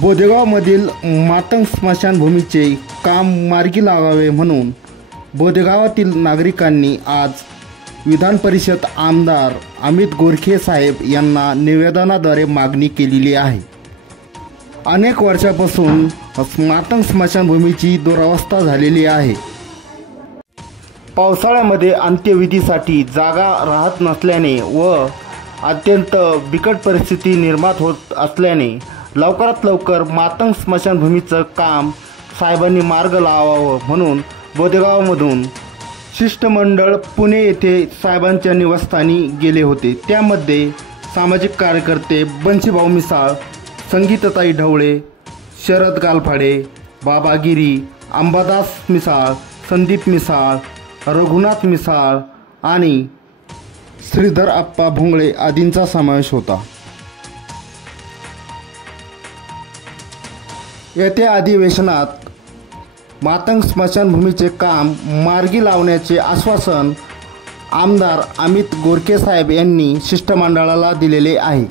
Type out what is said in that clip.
बोदेगावमधील मातंग स्मशानभूमीचे काम मार्गी लावावे म्हणून बोदेगावातील नागरिकांनी आज विधान परिषद आमदार अमित गोरखे साहेब यांना निवेदनाद्वारे मागणी केलेली आहे। अनेक वर्षापासून मातंग स्मशानभूमीची दुरावस्था झालेली आहे। पावसाळ्यामध्ये अंत्यविधीसाठी जागा राहत नसल्याने व अत्यंत बिकट परिस्थिती निर्माण होत असल्याने लवकरात लवकर मातंग स्मशानभूमीचं काम साहेबांनी मार्ग लावावं म्हणून बोदेगावमधून शिष्टमंडळ पुणे येथे साहेबांच्या निवासस्थानी गेले होते। त्यामध्ये सामाजिक कार्यकर्ते बंशीभाऊ मिसाळ, संगीताताई ढवळे, शरद गालफाडे, बाबा गिरी, अंबादास मिसाळ, संदीप मिसाळ, रघुनाथ मिसाळ आणि श्रीधर आप्पा भोंगळे आदींचा समावेश होता। येत्या अधिवेशनात मातंग स्मशानभूमीचे काम मार्गी लावण्याचे आश्वासन आमदार अमित गोरखे साहेब यांनी शिष्टमंडळाला दिलेले आहे।